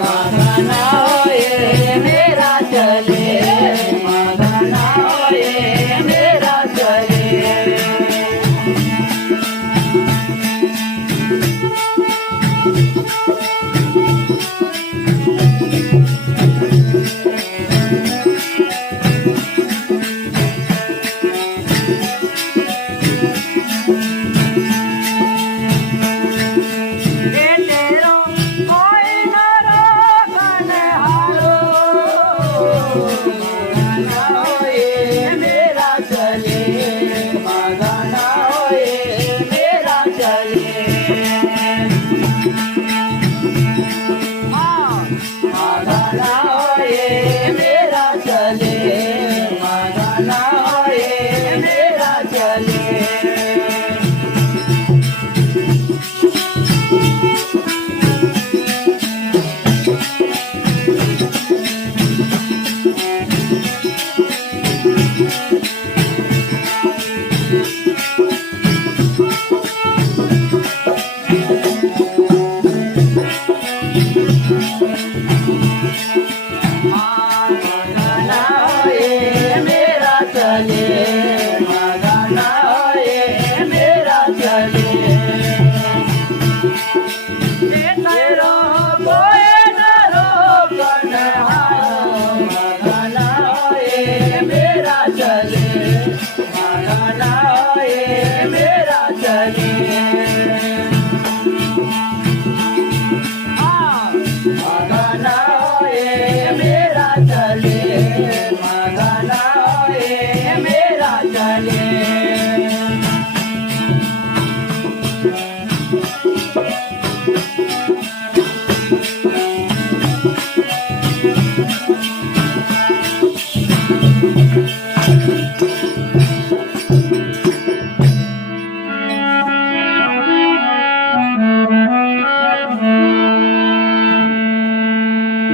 मगना होए मेरा चले, मगना होए मेरा चले।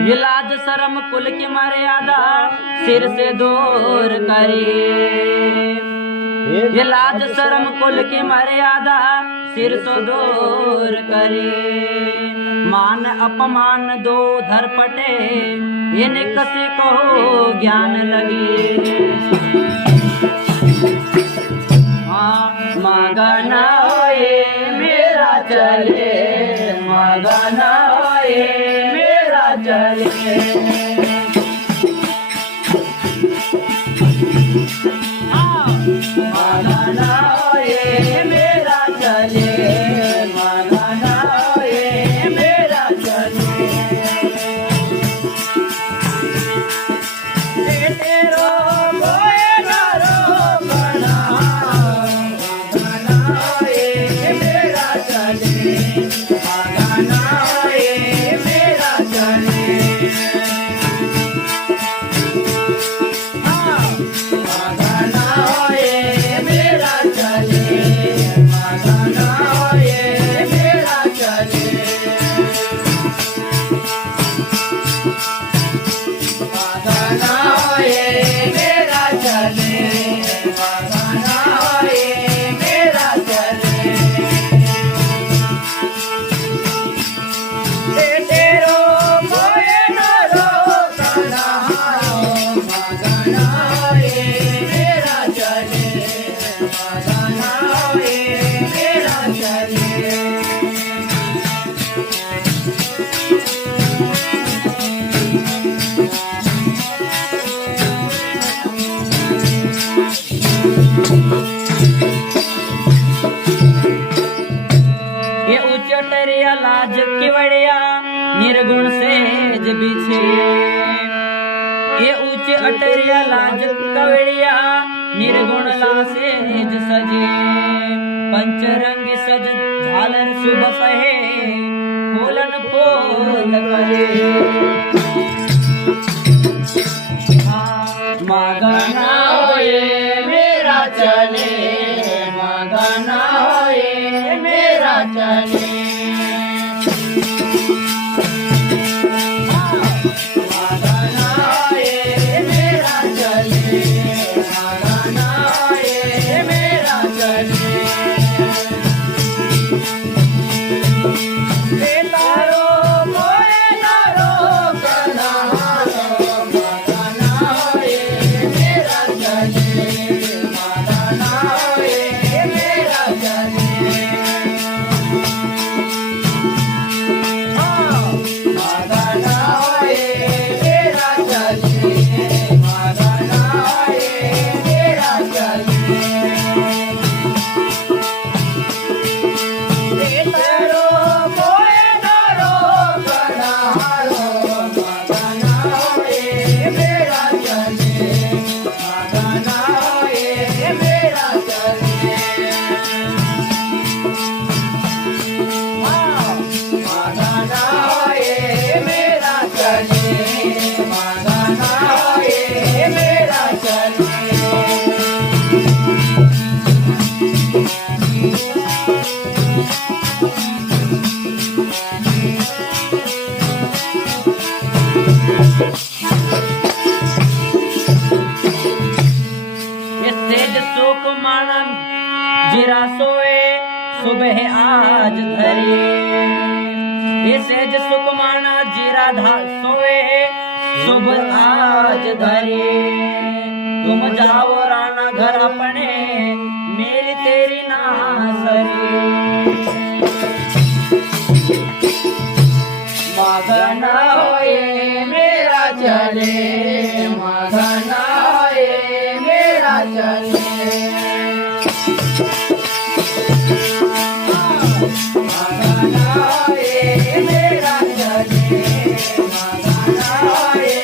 ये लाज शर्म कुल की मर्यादा सिर से दूर करी, ये लाज शर्म कुल की मर्यादा सिर से दूर करी। मान अपमान दो धरपटे ये कसे कहो ज्ञान लगी। हाँ मगना होए मेरा चले, मगना होए मेरा चले। मगना होए मेरा चले, मगना होए मेरा चले। तेरो कोई न रोकना, मगना होए मेरा चले, मगना होए मेरा चले। मगना होए मेरा चले, मगना होए मेरा चले। मगना होए मेरा चले, मगना होए मेरा चले। तेरो कोई न रोकना, मगना होए मेरा चले, मगना होए मेरा चले। ये उच्चटरिया लाज की बढ़िया निर्गुण सेज बिछे, ये ऊंचे अटरिया लाज कवड़िया निर्गुण ला सेज सजे। पंचरंग सज झालर शुभ सहे फूलन फूल करे। मगना होए मेरा चले, मगना होए मेरा चले। मगना होए मेरा चले, मगना होए मेरा चले। तारो कोई चले मगन होए मेरा चले। सेज सुख माना जीरा सोए सुबह आज धरे। ये सेज सुख माना जीरा सोए सुबह आज धरे। तुम जाओ राना घर अपने मेरी तेरी ना सरे। मगन होए मेरा चले मगन होए मेरा चले। मगन होए मेरा चले मगन होए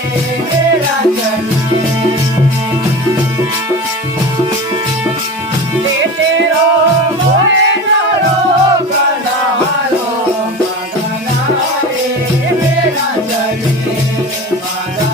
मेरा चले। लेते रो मोए ना रो कनारो मगन होए मेरा चले मगन